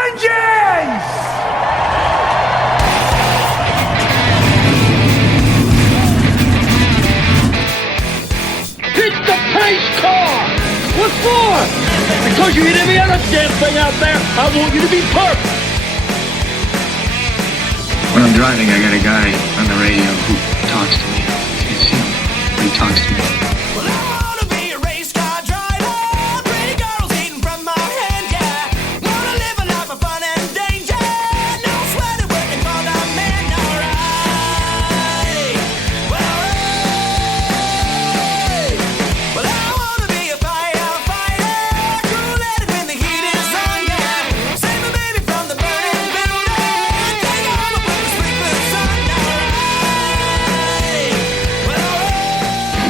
engines! Hit the pace car! What for? Because you hit every other damn thing out there. I want you to be perfect. When I'm driving, I got a guy on the radio who talks to me. You see him, but he talks to me. Well, I wanna be a race car driver. Pretty girls eating from my hand, yeah. Wanna live a life of fun and danger. No sweater working for the man, alright. Well, I wanna be a firefighter. Cool-headed when the heat is on, yeah. Save a baby from the burning building. Take all the blue sleepless sun, alright.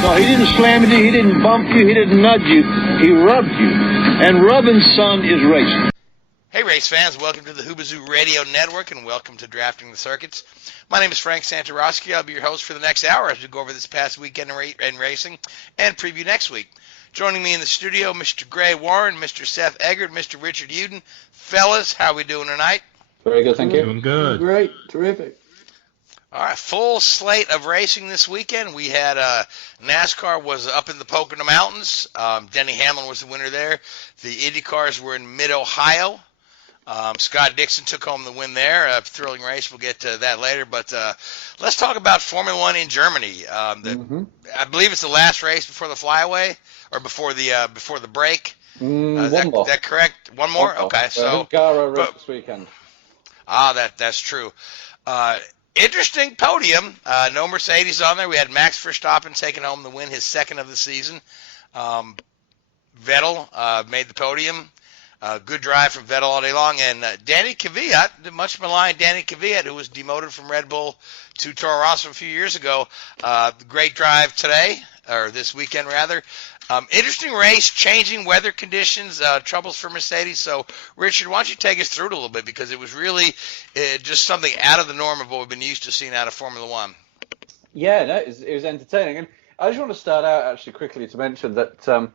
No, he didn't slam you, he didn't bump you, he didn't nudge you, he rubbed you. And rubbing, son, is racing. Hey race fans, welcome to the Hoobazoo Radio Network and welcome to Drafting the Circuits. My name is Frank Santoroski. I'll be your host for the next hour as we go over this past weekend in racing and preview next week. Joining me in the studio, Mr. Gray Warren, Mr. Seth Eggert, Mr. Richard Youden. Fellas, how we doing tonight? Very good, thank you. Doing good. Great, terrific. All right, full slate of racing this weekend. We had NASCAR was up in the Pocono Mountains. Denny Hamlin was the winner there. The Indycars were in Mid-Ohio. Scott Dixon took home the win there. A thrilling race. We'll get to that later. But let's talk about Formula One in Germany. I believe it's the last race before the flyaway or before the break. Is that correct? One more? Okay. So Gara race this weekend. That's true. Interesting podium. No Mercedes on there. We had Max Verstappen taking home the win, his second of the season. Vettel made the podium. Good drive from Vettel all day long. And Danny Kvyat, the much maligned Danny Kvyat, who was demoted from Red Bull to Toro Rosso a few years ago. Great drive today, or this weekend rather. Interesting race, changing weather conditions, troubles for Mercedes. So, Richard, why don't you take us through it a little bit, because it was really just something out of the norm of what we've been used to seeing out of Formula One. Yeah, no, it was entertaining. And I just want to start out actually quickly to mention that,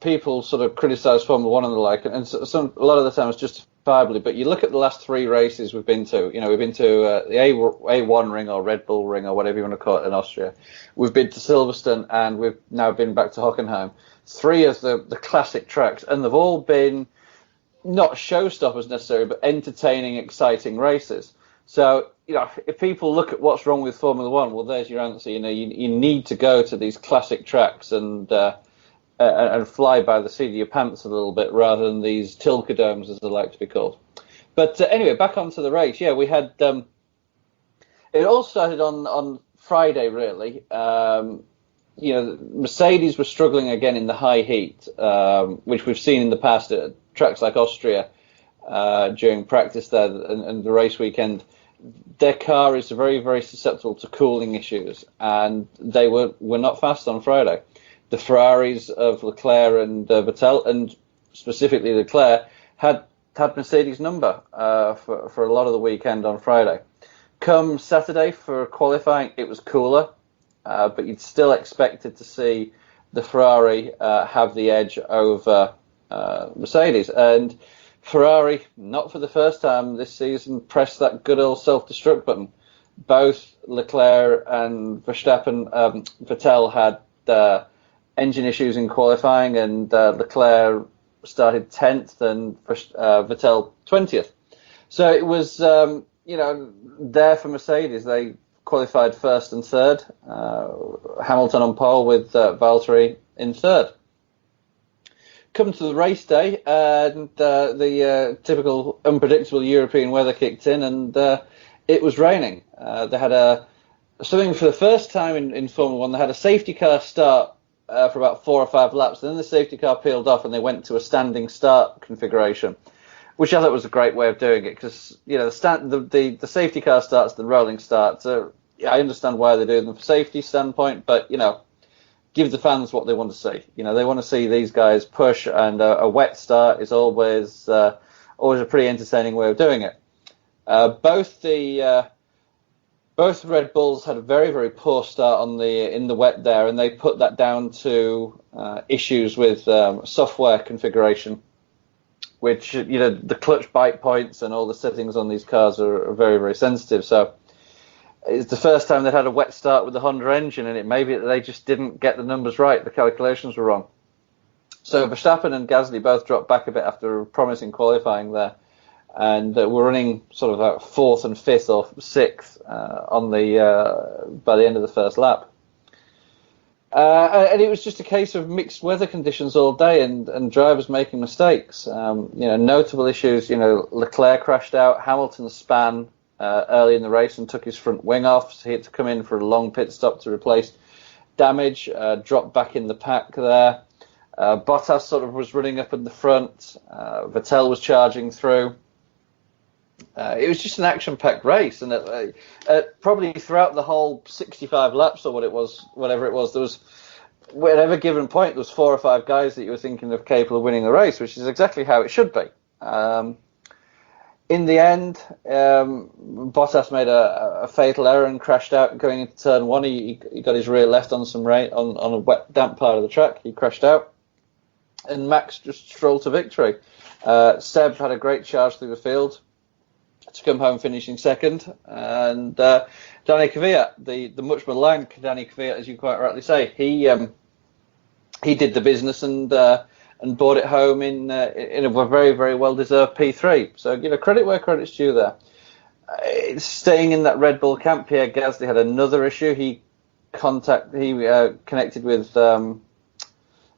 people sort of criticize Formula One and the like, and a lot of the time it's justifiably, but you look at the last three races we've been to, we've been to the A1 ring or Red Bull ring or whatever you want to call it in Austria. We've been to Silverstone and we've now been back to Hockenheim. Three of the classic tracks, and they've all been not showstoppers necessarily, but entertaining, exciting races. So, if people look at what's wrong with Formula One, well, there's your answer. You need to go to these classic tracks and fly by the seat of your pants a little bit rather than these Tilkedomes, as they like to be called. But anyway, back onto the race. Yeah, we had it all started on Friday, really. Mercedes were struggling again in the high heat, which we've seen in the past at tracks like Austria during practice there and the race weekend. Their car is very, very susceptible to cooling issues, and they were not fast on Friday. The Ferraris of Leclerc and Vettel, and specifically Leclerc, had Mercedes' number for a lot of the weekend on Friday. Come Saturday for qualifying, it was cooler, but you'd still expected to see the Ferrari have the edge over Mercedes. And Ferrari, not for the first time this season, pressed that good old self-destruct button. Both Leclerc and Vettel had engine issues in qualifying, and Leclerc started 10th and Vettel 20th. So it was, there for Mercedes. They qualified first and third. Hamilton on pole with Valtteri in third. Come to the race day, and the typical unpredictable European weather kicked in, and it was raining. They had something for the first time in Formula One. They had a safety car start for about 4 or 5 laps. Then the safety car peeled off, and they went to a standing start configuration, which I thought was a great way of doing it, because the safety car starts, the rolling starts. I understand why they do them from a safety standpoint, but give the fans what they want to see. They want to see these guys push, and a wet start is always a pretty entertaining way of doing it. Both Red Bulls had a very, very poor start in the wet there, and they put that down to issues with software configuration, which, the clutch bite points and all the settings on these cars are very, very sensitive. So it's the first time they'd had a wet start with the Honda engine, and it may be that they just didn't get the numbers right. The calculations were wrong. So Verstappen and Gasly both dropped back a bit after a promising qualifying there. And we're running sort of about 4th and 5th or 6th by the end of the first lap. And it was just a case of mixed weather conditions all day and drivers making mistakes. Notable issues, Leclerc crashed out, Hamilton span early in the race and took his front wing off, so he had to come in for a long pit stop to replace damage, dropped back in the pack there. Bottas sort of was running up in the front, Vettel was charging through. It was just an action-packed race, and probably throughout the whole 65 laps or whatever it was, there was, at every given point, there was 4 or 5 guys that you were thinking of capable of winning the race, which is exactly how it should be. In the end, Bottas made a fatal error and crashed out going into turn 1. He got his rear left on some rain on a wet, damp part of the track. He crashed out, and Max just strolled to victory. Seb had a great charge through the field to come home finishing second, and Danny Kvyat, the much maligned Danny Kvyat, as you quite rightly say, he did the business and brought it home in a very, very well deserved P3. So credit where credit's due there. Staying in that Red Bull camp, Pierre Gasly had another issue. He connected with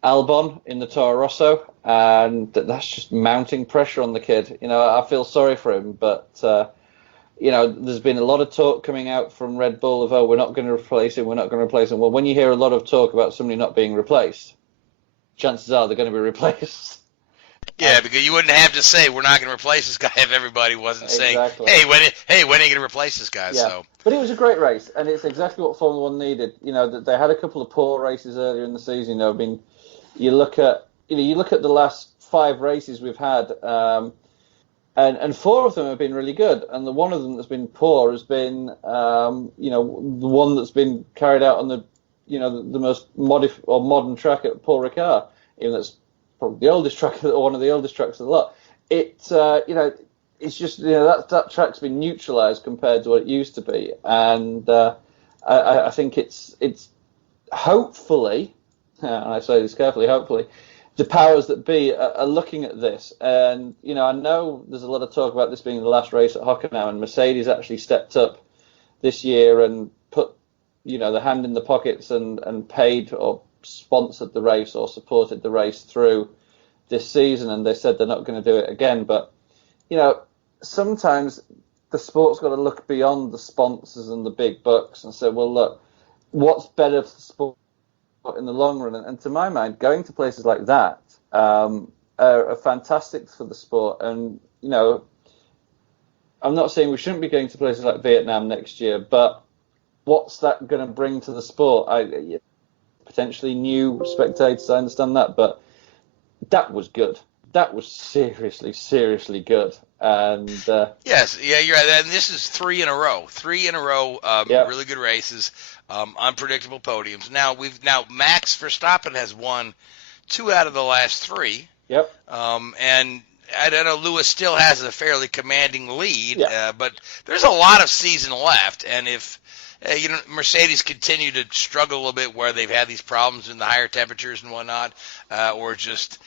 Albon in the Toro Rosso, and that's just mounting pressure on the kid. I feel sorry for him, but there's been a lot of talk coming out from Red Bull of, we're not going to replace him. Well, when you hear a lot of talk about somebody not being replaced, chances are they're going to be replaced. Yeah, because you wouldn't have to say we're not going to replace this guy if everybody wasn't Exactly. saying, hey, when are you going to replace this guy? Yeah. So. But it was a great race, and it's exactly what Formula One needed. They had a couple of poor races earlier in the season. You look at the last 5 races we've had, and 4 of them have been really good, and the one of them that's been poor has been the one that's been carried out on the most modern track at Paul Ricard, even though it's probably the oldest track, or one of the oldest tracks of the lot. It's just that track's been neutralised compared to what it used to be, and I think it's hopefully. And I say this carefully, hopefully, the powers that be are looking at this. And, I know there's a lot of talk about this being the last race at Hockenheim, and Mercedes actually stepped up this year and put, the hand in the pockets and paid or sponsored the race or supported the race through this season. And they said they're not going to do it again. But, sometimes the sport's got to look beyond the sponsors and the big bucks and say, well, look, what's better for the sport in the long run? And to my mind, going to places like that are fantastic for the sport. And I'm not saying we shouldn't be going to places like Vietnam next year, but what's that going to bring to the sport? Potentially new spectators, I understand that, but that was good. That was seriously, seriously good. And yes, yeah, you're right. And this is 3 in a row. 3 in a row, really good races, unpredictable podiums. Now Max Verstappen has won 2 out of the last 3. Yep. And I don't know, Lewis still has a fairly commanding lead, Yeah. But there's a lot of season left, and if Mercedes continue to struggle a little bit where they've had these problems in the higher temperatures and whatnot, or just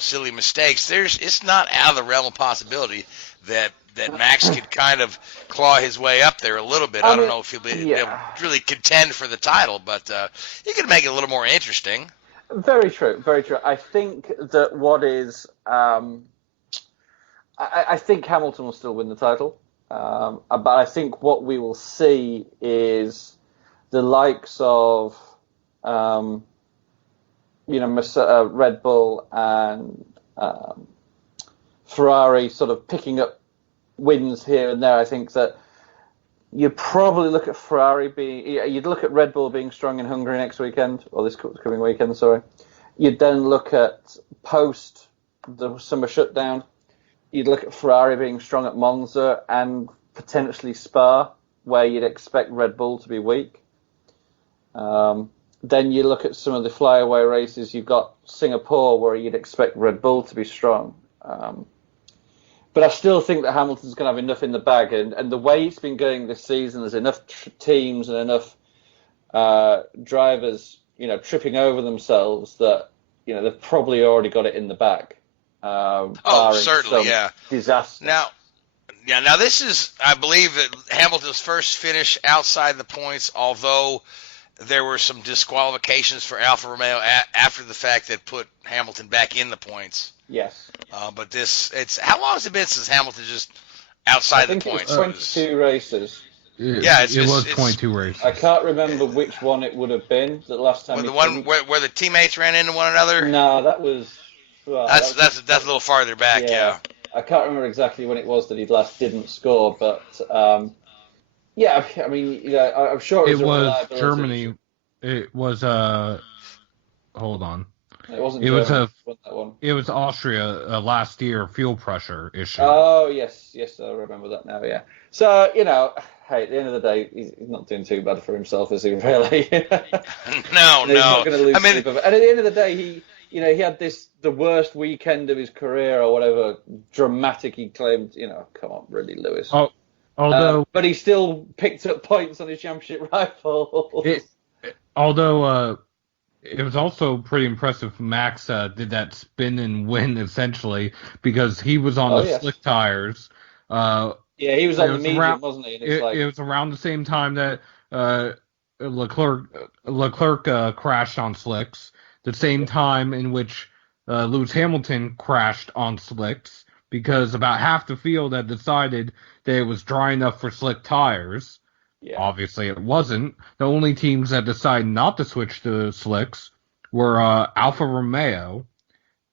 silly mistakes, it's not out of the realm of possibility that Max could kind of claw his way up there a little bit. I don't know if he'll be able to really contend for the title, but he could make it a little more interesting. Very true, very true. I think that what is, I think Hamilton will still win the title. But I think what we will see is the likes of, Red Bull and Ferrari sort of picking up wins here and there. I think that you'd probably look at you'd look at Red Bull being strong in Hungary next weekend, or this coming weekend, sorry. You'd then look at post the summer shutdown. You'd look at Ferrari being strong at Monza and potentially Spa, where you'd expect Red Bull to be weak. Then you look at some of the flyaway races. You've got Singapore, where you'd expect Red Bull to be strong. But I still think that Hamilton's going to have enough in the bag, and the way it's been going this season, there's enough teams and enough drivers, tripping over themselves that they've probably already got it in the bag. Certainly, yeah. Disaster. Now this is, I believe, that Hamilton's first finish outside the points, although there were some disqualifications for Alfa Romeo after the fact that put Hamilton back in the points. Yes. But how long has it been since Hamilton just outside the points? I think it was 22 races. It was 22 races. I can't remember which one it would have been the last time. The one where the teammates ran into one another? No, that was... Well, that's a little farther back, yeah. I can't remember exactly when it was that he last didn't score, but I'm sure it was Germany. It was hold on. It wasn't. It Germany. was that one. It was Austria last year. Fuel pressure issue. Oh yes, I remember that now. Yeah. So hey, at the end of the day, he's not doing too bad for himself, is he? Really? No. He's not going to lose sleep over it. And at the end of the day, he had the worst weekend of his career or whatever dramatic he claimed. Come on, really, Lewis. Oh, although, but he still picked up points on his championship rifle. Although it was also pretty impressive. Max did that spin and win essentially because he was on the slick tires. Yeah, he was on the medium, wasn't he? And it was around the same time that Leclerc crashed on slicks. The same time in which Lewis Hamilton crashed on slicks because about half the field had decided that it was dry enough for slick tires. Yeah. Obviously, it wasn't. The only teams that decided not to switch to slicks were Alfa Romeo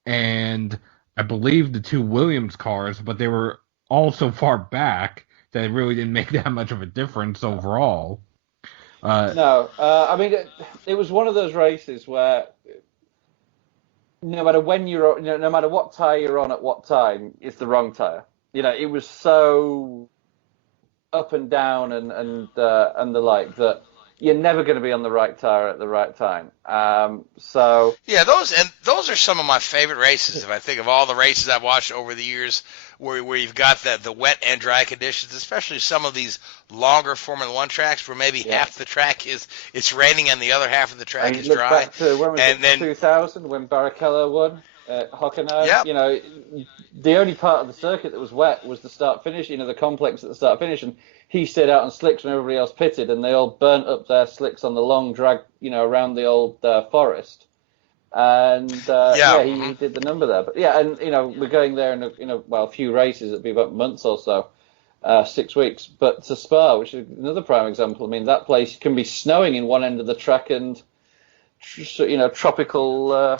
and I believe the two Williams cars, but they were all so far back that it really didn't make that much of a difference overall. No, it was one of those races where no matter when no matter what tire you're on at what time, it's the wrong tire. It was so up and down and the like that you're never going to be on the right tire at the right time. Yeah, those are some of my favorite races. If I think of all the races I've watched over the years, where you've got the wet and dry conditions, especially some of these longer Formula One tracks where maybe half the track it's raining and the other half of the track is dry. Back to, when was it, 2000 when Barrichello won at Hockenheim? Yep. The only part of the circuit that was wet was the start-finish, the complex at the start-finish, and he stayed out on slicks when everybody else pitted, and they all burnt up their slicks on the long drag, around the old forest. And he did the number there. But we're going there in a few races. It'll be about months or so, 6 weeks. But to Spa, which is another prime example. That place can be snowing in one end of the track and tropical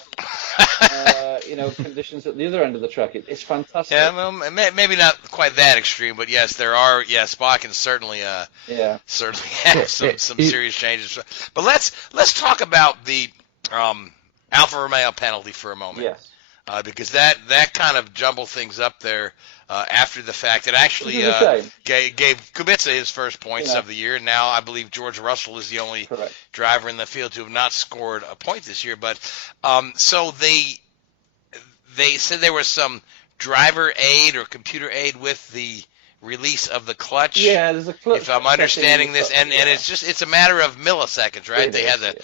conditions at the other end of the track. It's fantastic. Yeah, well, maybe not quite that extreme, but yes, there are. Yeah, Spa can certainly have some serious changes. But let's talk about the Alfa Romeo penalty for a moment. Yes. Because that kind of jumbled things up there after the fact. It actually gave Kubica his first points of the year. Now I believe George Russell is the only driver in the field to have not scored a point this year. But so they said there was some driver aid or computer aid with the release of the clutch. Yeah, there's a clutch. If I'm understanding this, and it's a matter of milliseconds, right? They had the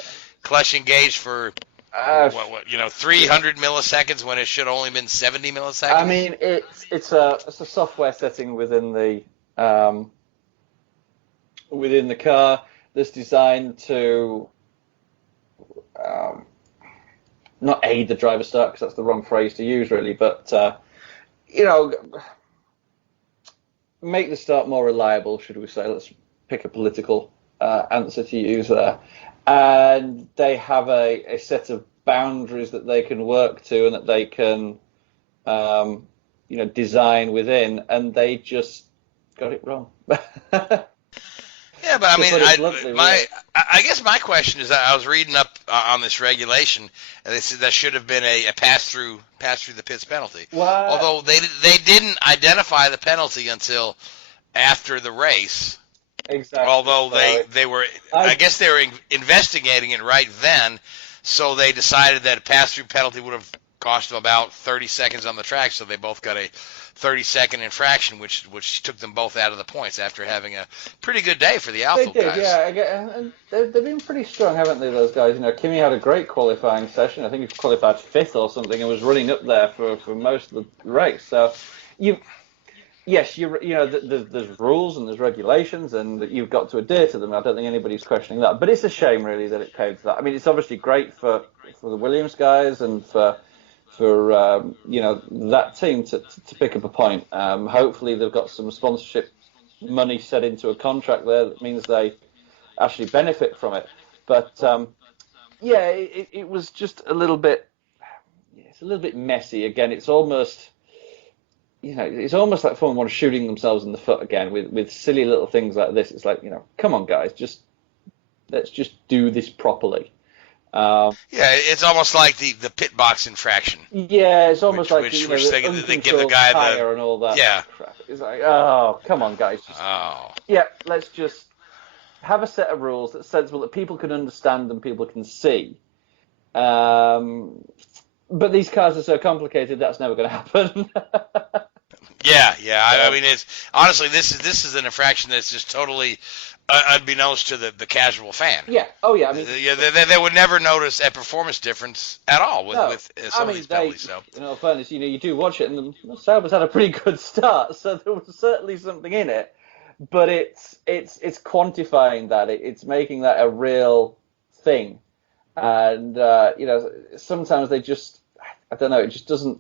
clutch engaged for 300 milliseconds when it should have only been 70 milliseconds. It's a software setting within the car that's designed to not aid the driver start, because that's the wrong phrase to use really, but make the start more reliable, should we say. Let's pick a political answer to use there. And they have a set of boundaries that they can work to and that they can, design within, and they just got it wrong. Yeah, but I guess my question is, I was reading up on this regulation, and they said that should have been a pass through the pits penalty. What? Although they didn't identify the penalty until after the race. Exactly. Although they were, I guess they were investigating it right then, so they decided that a pass-through penalty would have cost them about 30 seconds on the track, so they both got a 30-second infraction, which took them both out of the points after having a pretty good day for the Alpha They did, guys. yeah. And they've been pretty strong, haven't they, those guys? Kimi had a great qualifying session. I think he qualified 5th or something and was running up there for most of the race. So, there's rules and there's regulations and you've got to adhere to them. I don't think anybody's questioning that. But it's a shame, really, that it came to that. I mean, it's obviously great for the Williams guys and for that team to pick up a point. Hopefully they've got some sponsorship money set into a contract there that means they actually benefit from it. But it was just a little bit. It's a little bit messy again. It's almost. It's almost like Formula 1 shooting themselves in the foot again with silly little things like this. It's like, come on, guys, let's just do this properly. It's almost like the pit box infraction. Yeah, it's almost like they give the guy tire and all that. Yeah. Crap. It's like, oh, come on, guys. Let's just have a set of rules that's sensible that people can understand and people can see. But these cars are so complicated that's never going to happen. I mean, it's honestly this is an infraction that's just totally unbeknownst to the casual fan. Yeah. Oh yeah. I mean, they would never notice a performance difference at all with some of these penalties. So, in fairness, you do watch it, and Sauber's had a pretty good start, so there was certainly something in it. But it's quantifying that. It's making that a real thing, and sometimes they just, I don't know, it just doesn't.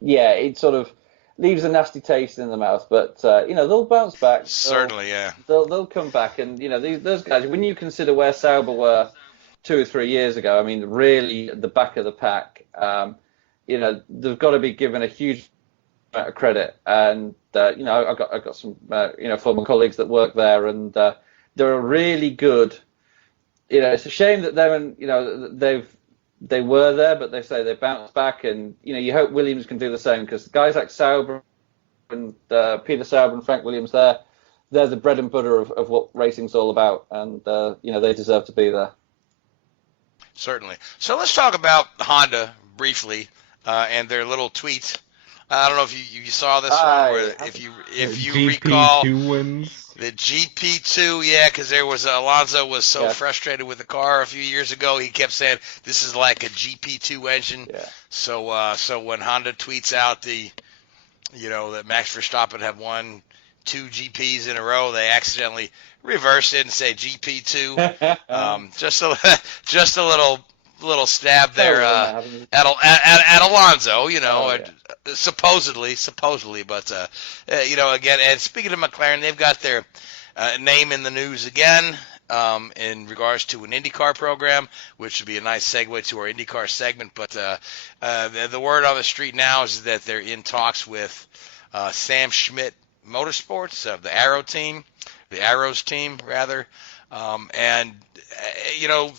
Yeah, it sort of leaves a nasty taste in the mouth, but they'll bounce back. Certainly, yeah. They'll come back, and those guys. When you consider where Sauber were 2 or 3 years ago, I mean, really at the back of the pack. They've got to be given a huge amount of credit, and I've got some former colleagues that work there, and they're a really good. It's a shame that them and they were there, but they say they bounced back, and you hope Williams can do the same, because guys like Sauber and Peter Sauber and Frank Williams, they're the bread and butter of what racing's all about, and they deserve to be there. Certainly. So let's talk about Honda briefly and their little tweet. I don't know if you saw this one, where if you recall wins. The GP2, because Alonso was so frustrated with the car a few years ago, he kept saying this is like a GP2 engine. Yeah. So when Honda tweets out that Max Verstappen have won 2 GPs in a row, they accidentally reverse it and say GP2. Just a little stab there at Alonso, supposedly, but again, and speaking of McLaren, they've got their name in the news again in regards to an IndyCar program, which would be a nice segue to our IndyCar segment. But the word on the street now is that they're in talks with Sam Schmidt Motorsports of the Arrows team rather.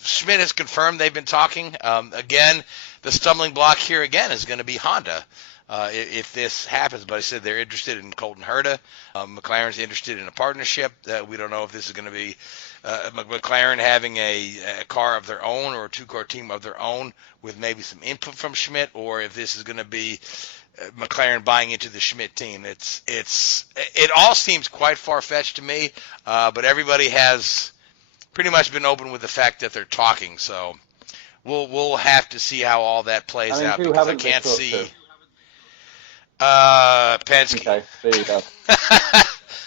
Schmidt has confirmed they've been talking. Again, the stumbling block here again is going to be Honda if this happens. But I said they're interested in Colton Herta. McLaren's interested in a partnership. We don't know if this is going to be McLaren having a car of their own or a 2-car team of their own with maybe some input from Schmidt, or if this is going to be McLaren buying into the Schmidt team. It all seems quite far-fetched to me, but everybody has pretty much been open with the fact that they're talking. So we'll have to see how all that plays out, because I can't see Penske. Okay, there you go.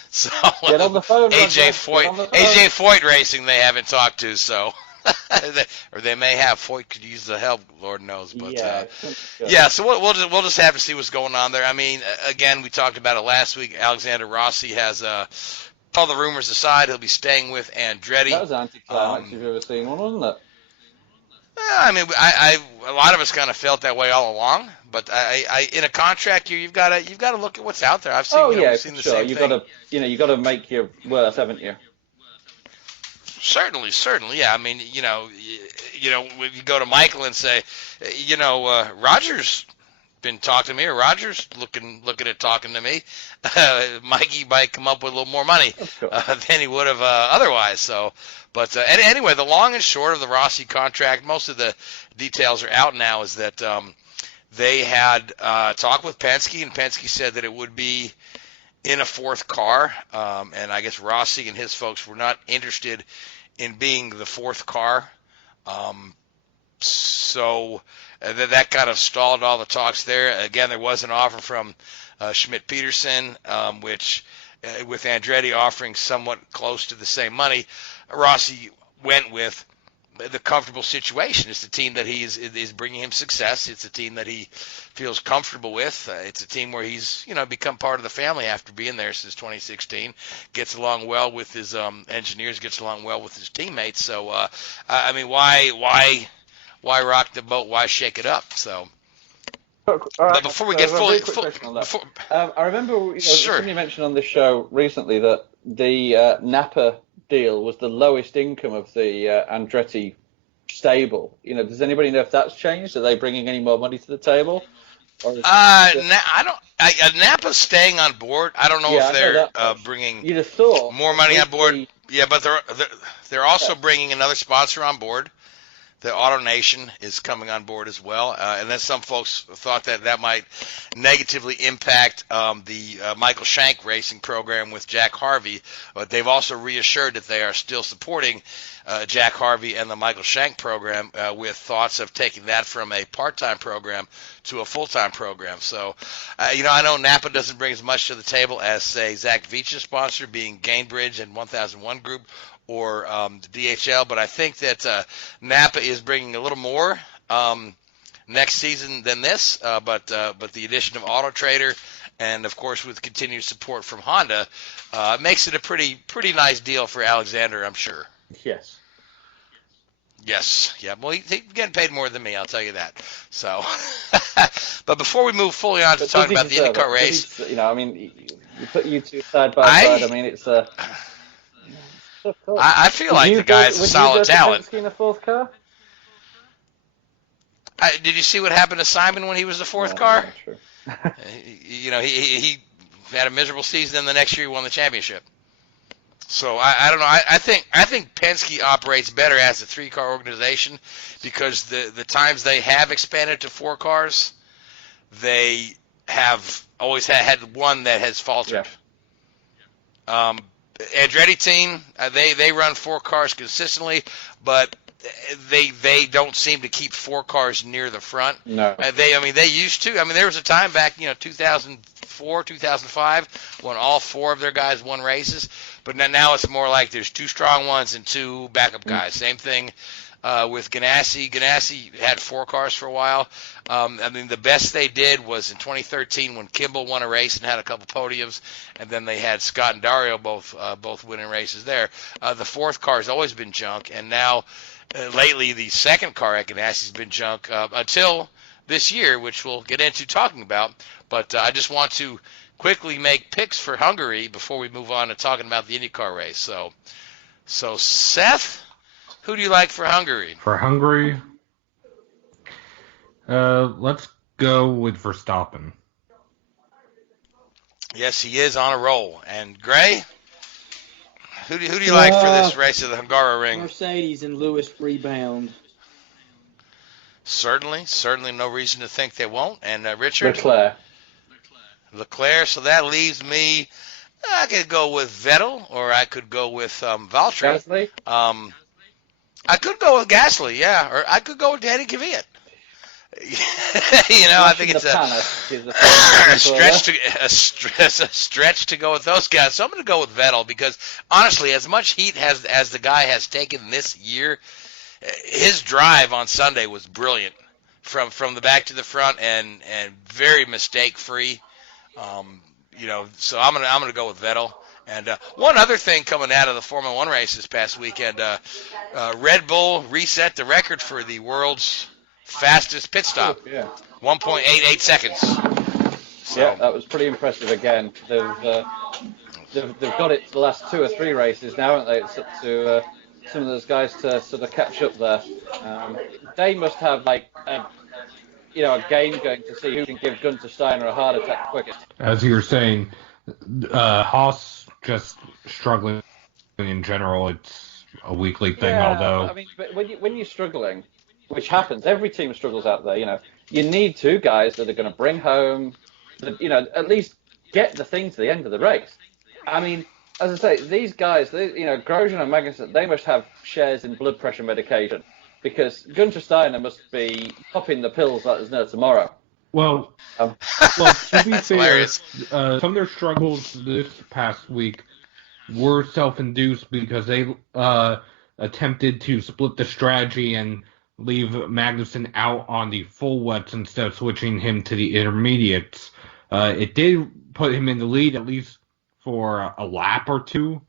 So Get on the phone, AJ Roger. Foyt Racing they haven't talked to, so or they may have. Foyt could use the help, Lord knows. But so we'll just have to see what's going on there. I mean, again, we talked about it last week. Alexander Rossi has all the rumors aside, he'll be staying with Andretti. That was anticlimax if you've ever seen one, wasn't it? I mean, a lot of us kind of felt that way all along. But I in a contract year, you've got to look at what's out there. I've seen, we've seen the same thing. You've got to make your worth, haven't you? Certainly, yeah. I mean, when you go to Michael and say, Rogers been talking to me, or Roger's looking at talking to me, Mikey might come up with a little more money than he would have otherwise. So, but anyway, the long and short of the Rossi contract, most of the details are out now, is that they had talked with Penske, and Penske said that it would be in a fourth car, and I guess Rossi and his folks were not interested in being the fourth car. So that kind of stalled all the talks there. Again, there was an offer from Schmidt-Peterson, which with Andretti offering somewhat close to the same money, Rossi went with the comfortable situation. It's a team that is bringing him success. It's a team that he feels comfortable with. It's a team where he's become part of the family after being there since 2016. Gets along well with his engineers. Gets along well with his teammates. So I mean, why rock the boat? Why shake it up? So. But before we get fully, I remember sure. somebody mentioned on this show recently that the Napa deal was the lowest income of the Andretti stable. Does anybody know if that's changed? Are they bringing any more money to the table? Napa's staying on board. I don't know if they're bringing you'd have thought more money on board. Yeah, but they're also bringing another sponsor on board. The AutoNation is coming on board as well, and then some folks thought that might negatively impact the Michael Shank racing program with Jack Harvey, but they've also reassured that they are still supporting Jack Harvey and the Michael Shank program with thoughts of taking that from a part-time program to a full-time program. So, I know Napa doesn't bring as much to the table as, say, Zach Veach's sponsor, being Gainbridge and 1001 Group, or the DHL, but I think that Napa is bringing a little more next season than this. But the addition of Auto Trader, and of course with continued support from Honda, makes it a pretty nice deal for Alexander, I'm sure. Yes. Yes. Yeah. Well, he's getting paid more than me, I'll tell you that. So, but before we move fully on to talking about the IndyCar race, you put you two side by side. I mean, it's a. I feel like the guy's a solid talent. In a fourth car? Did you see what happened to Simon when he was the fourth car? True. He had a miserable season, and the next year he won the championship. So I don't know. I think Penske operates better as a three-car organization because the times they have expanded to four cars, they have always had one that has faltered. Yeah. Andretti team, they run four cars consistently, but they don't seem to keep four cars near the front. No. They used to. There was a time back, 2004, 2005, when all four of their guys won races, but now it's more like there's two strong ones and two backup guys. Same thing with Ganassi. Ganassi had four cars for a while. The best they did was in 2013 when Kimball won a race and had a couple podiums, and then they had Scott and Dario both winning races there. The fourth car has always been junk, and now lately the second car at Ganassi has been junk until this year, which we'll get into talking about. But I just want to quickly make picks for Hungary before we move on to talking about the IndyCar race. So Seth, who do you like for Hungary? For Hungary, let's go with Verstappen. Yes, he is on a roll. And Gray, who do you like for this race of the Hungaroring? Mercedes and Lewis rebound. Certainly no reason to think they won't. And Richard? Leclerc. So that leaves me. I could go with Vettel, or I could go with Valtteri. Gasly? I could go with Gasly, yeah, or I could go with Danny Kvyat. I think it's a stretch to go with those guys. So I'm going to go with Vettel because honestly, as much heat as the guy has taken this year, his drive on Sunday was brilliant from the back to the front and very mistake free. So I'm gonna go with Vettel. And one other thing coming out of the Formula One race this past weekend, Red Bull reset the record for the world's fastest pit stop. 1.88 seconds. So, yeah, that was pretty impressive again. They've got it the last two or three races now, haven't they? It's up to some of those guys to sort of catch up there. They must have like a game going to see who can give Gunter Steiner a heart attack quickest. As you were saying, Haas just struggling in general. It's a weekly thing, although. But when you're struggling, which happens, every team struggles out there. You need two guys that are going to bring home, at least get the thing to the end of the race. I mean, as I say, these guys, Grosjean and Magnussen, they must have shares in blood pressure medication because Gunter Steiner must be popping the pills like there's no tomorrow. Well, to be fair, some of their struggles this past week were self-induced because they attempted to split the strategy and leave Magnussen out on the full wets instead of switching him to the intermediates. It did put him in the lead, at least for a lap or two.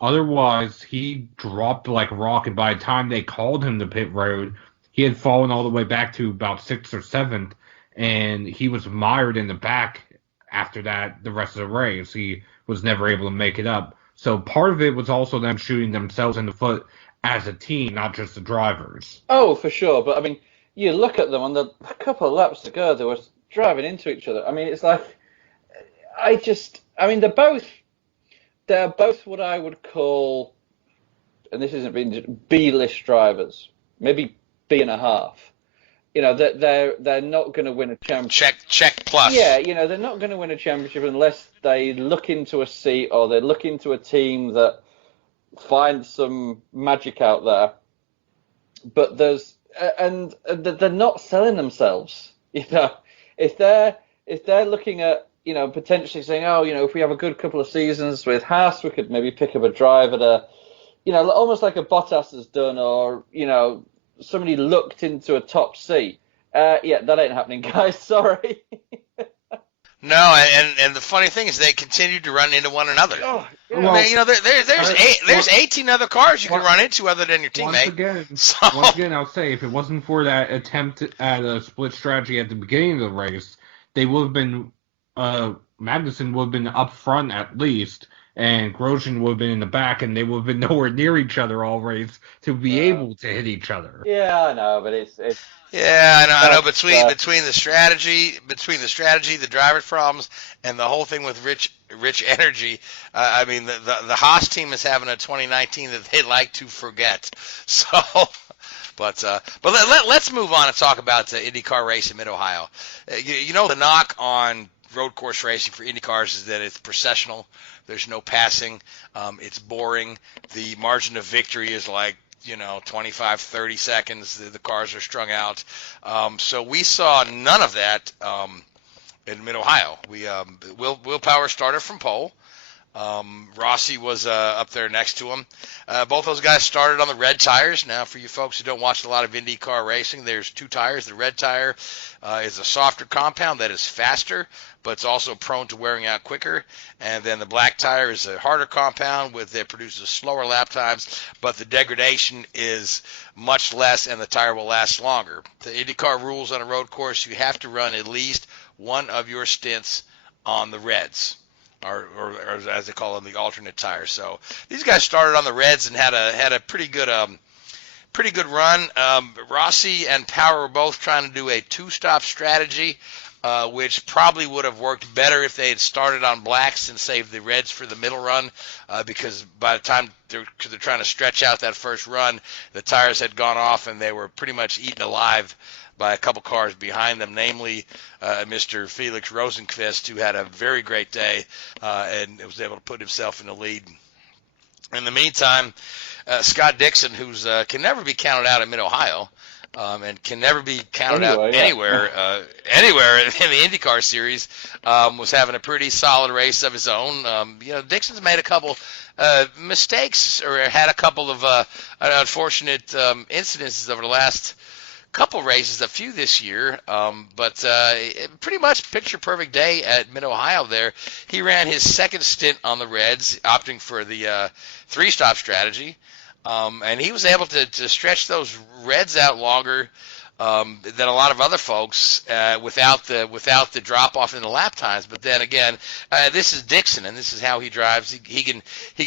Otherwise, he dropped like a rocket. By the time they called him to pit road, he had fallen all the way back to about 6th or 7th, and he was mired in the back after that the rest of the race. He was never able to make it up. So part of it was also them shooting themselves in the foot as a team, not just the drivers. Oh, for sure. But, I mean, you look at them on the couple of laps to go, they were driving into each other. I mean, it's like, they're both what I would call, and this isn't being B-list drivers, maybe B and a half. They're not going to win a championship. Check plus. Yeah, they're not going to win a championship unless they look into a seat or they look into a team that finds some magic out there. But and they're not selling themselves. If they're looking at, potentially saying, if we have a good couple of seasons with Haas, we could maybe pick up a driver to, almost like a Bottas has done, or, somebody looked into a top seat. That ain't happening, guys. Sorry. No, and the funny thing is they continue to run into one another. Oh, yeah. Well, there's 18 other cars you can run into other than your teammate. Once again, I'll say, if it wasn't for that attempt at a split strategy at the beginning of the race, they would have been, Magnussen would have been up front at least, and Grosjean would have been in the back, and they would have been nowhere near each other all race to be able to hit each other. Yeah, I know, but it's Yeah, I know. Between the strategy, the driver's problems, and the whole thing with Rich Energy, I mean, the Haas team is having a 2019 that they'd like to forget. So, but let's move on and talk about the IndyCar race in Mid-Ohio. The knock on road course racing for IndyCars is that it's processional. There's no passing. It's boring. The margin of victory is like 25, 30 seconds. The cars are strung out. So we saw none of that in Mid-Ohio. Will Power started from pole. Rossi was up there next to him. Both those guys started on the red tires. Now, for you folks who don't watch a lot of IndyCar racing, there's two tires. The red tire is a softer compound that is faster, but it's also prone to wearing out quicker. And then the black tire is a harder compound that produces slower lap times, but the degradation is much less and the tire will last longer. The IndyCar rules on a road course, you have to run at least one of your stints on the reds. Or as they call them, the alternate tires. So these guys started on the reds and had a pretty good run. Rossi and Power were both trying to do a two-stop strategy, which probably would have worked better if they had started on blacks and saved the reds for the middle run, because by the time they're trying to stretch out that first run, the tires had gone off and they were pretty much eaten alive by a couple cars behind them, namely Mr. Felix Rosenqvist, who had a very great day and was able to put himself in the lead. In the meantime, Scott Dixon, who's can never be counted out in Mid-Ohio and can never be counted out anywhere in the IndyCar series, was having a pretty solid race of his own. Dixon's made a couple mistakes or had a couple of unfortunate incidences over the last couple races, a few this year, but pretty much picture-perfect day at Mid-Ohio there. He ran his second stint on the Reds, opting for the three-stop strategy, and he was able to stretch those Reds out longer than a lot of other folks without the drop-off in the lap times. But then again, this is Dixon, and this is how he drives. He can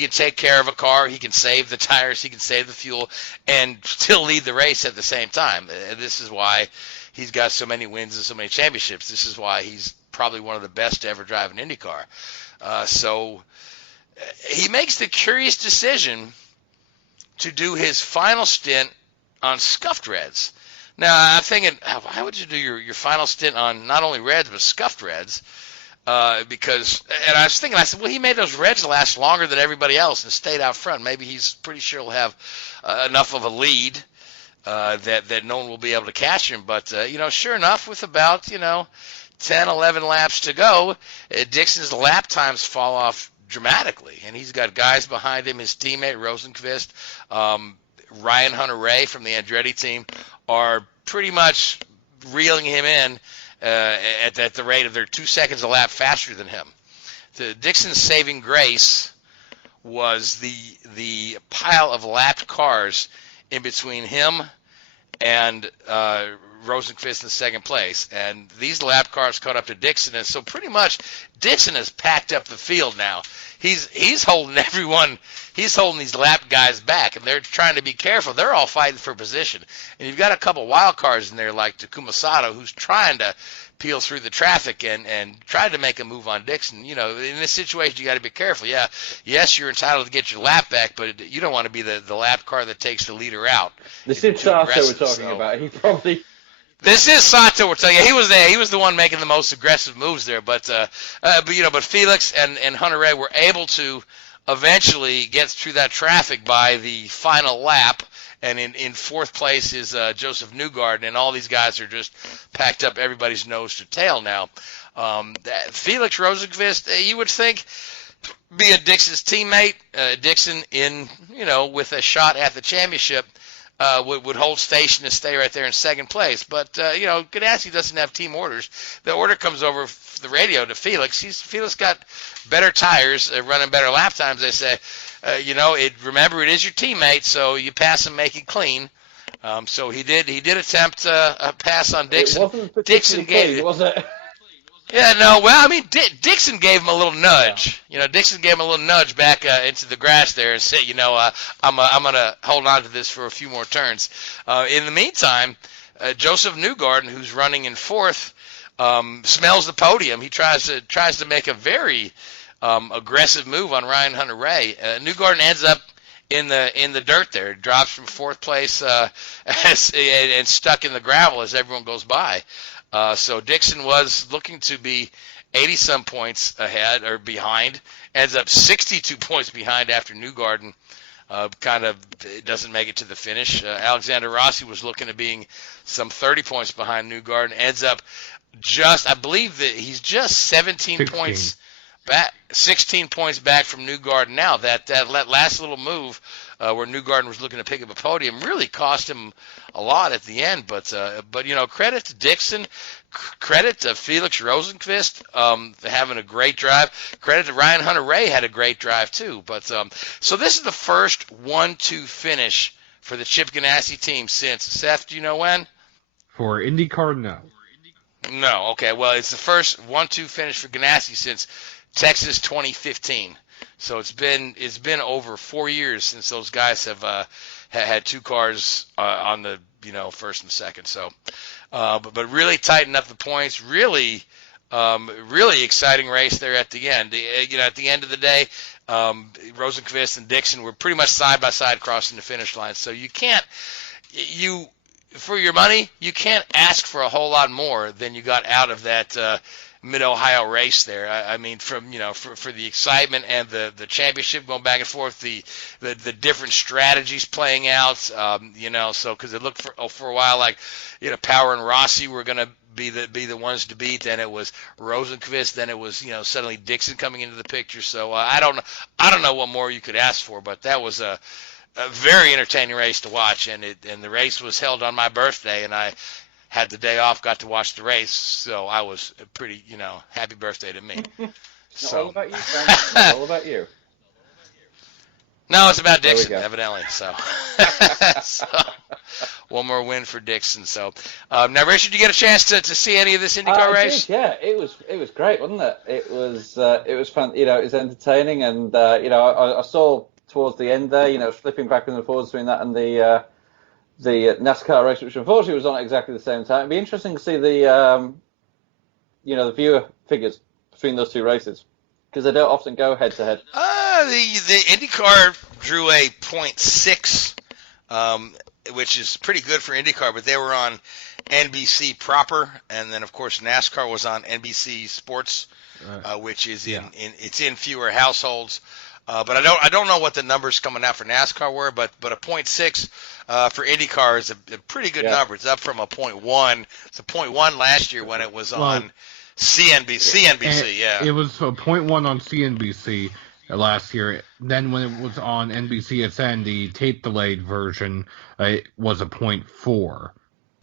take care of a car. He can save the tires. He can save the fuel, and still lead the race at the same time. This is why he's got so many wins and so many championships. This is why he's probably one of the best to ever drive an IndyCar. So he makes the curious decision to do his final stint on scuffed reds. Now, I'm thinking, why would you do your final stint on not only reds but scuffed reds? Because, and I was thinking, I said, well, he made those reds last longer than everybody else and stayed out front. Maybe he's pretty sure he'll have enough of a lead that no one will be able to catch him. But, sure enough, with about, 10, 11 laps to go, Dixon's lap times fall off dramatically. And he's got guys behind him, his teammate Rosenqvist, Ryan Hunter-Reay from the Andretti team are pretty much reeling him in at the rate of they're 2 seconds a lap faster than him. Dixon's saving grace was the pile of lapped cars in between him and Rosenqvist in second place, and these lap cars caught up to Dixon, and so pretty much Dixon has packed up the field now. He's holding everyone. He's holding these lap guys back, and they're trying to be careful. They're all fighting for position, and you've got a couple wild cards in there like Takuma Sato, who's trying to peel through the traffic and try to make a move on Dixon. In this situation, you got to be careful. Yeah, yes, you're entitled to get your lap back, but you don't want to be the lap car that takes the leader out. This is Sato we're talking about. He probably. This is Sato. We're telling you, he was there. He was the one making the most aggressive moves there. But Felix and Hunter-Reay were able to eventually get through that traffic by the final lap. And in fourth place is Josef Newgarden, and all these guys are just packed up everybody's nose to tail now. Felix Rosenqvist, you would think, being Dixon's teammate, Dixon with a shot at the championship, would hold station and stay right there in second place. But, Ganassi doesn't have team orders. The order comes over the radio to Felix. Felix got better tires, running better lap times, they say. Remember, it is your teammate, so you pass him, make it clean. So he did attempt a pass on Dixon. It wasn't Dixon gave it, was it? Yeah, no. Well, I mean, Dixon gave him a little nudge. Dixon gave him a little nudge back into the grass there and said, I'm gonna hold on to this for a few more turns. In the meantime, Josef Newgarden, who's running in fourth, smells the podium. He tries to make a very aggressive move on Ryan Hunter-Reay. Newgarden ends up in the dirt there, drops from fourth place and stuck in the gravel as everyone goes by. So Dixon was looking to be 80-some points ahead or behind, ends up 62 points behind after Newgarden doesn't make it to the finish. Alexander Rossi was looking at being some 30 points behind Newgarden, ends up I believe that he's just 16 points back from Newgarden now. That last little move where Newgarden was looking to pick up a podium really cost him a lot at the end. But credit to Dixon, credit to Felix Rosenqvist having a great drive. Credit to Ryan Hunter-Reay, had a great drive too. But so this is the first 1-2 finish for the Chip Ganassi team since, Seth, do you know when? For IndyCar, no. No, okay. Well, it's the first 1-2 finish for Ganassi since Texas 2015. So it's been over 4 years since those guys have had two cars on the first and second. So, but really tightened up the points. Really exciting race there at the end. At the end of the day, Rosenqvist and Dixon were pretty much side by side crossing the finish line. So for your money, you can't ask for a whole lot more than you got out of that Mid-Ohio race there. I mean, from for the excitement and the championship going back and forth, the different strategies playing out, so because it looked for a while like Power and Rossi were going to be the ones to beat. Then it was Rosenqvist. Then it was suddenly Dixon coming into the picture. So I don't know what more you could ask for, but that was a very entertaining race to watch, and the race was held on my birthday, and I had the day off, got to watch the race, so I was pretty, happy birthday to me. All about you, Frank. All about you. No, it's about Dixon, evidently. So, one more win for Dixon. So, now, Rich, did you get a chance to see any of this IndyCar race? Did, yeah, it was great, wasn't it? It was fun. It was entertaining, and I saw towards the end there, flipping back and forwards between that and the NASCAR race, which unfortunately was on at exactly the same time. It'd be interesting to see the the viewer figures between those two races, because they don't often go head to head. The IndyCar drew a .6, which is pretty good for IndyCar, but they were on NBC proper, and then of course NASCAR was on NBC Sports, which is it's in fewer households. But I don't know what the numbers coming out for NASCAR were, but a .6 for IndyCar is a pretty good number. It's up from a .1. It's a .1 last year when it was on CNBC. Yeah, it was a .1 on CNBC last year. Then when it was on NBCSN, the tape delayed version, it was a .4.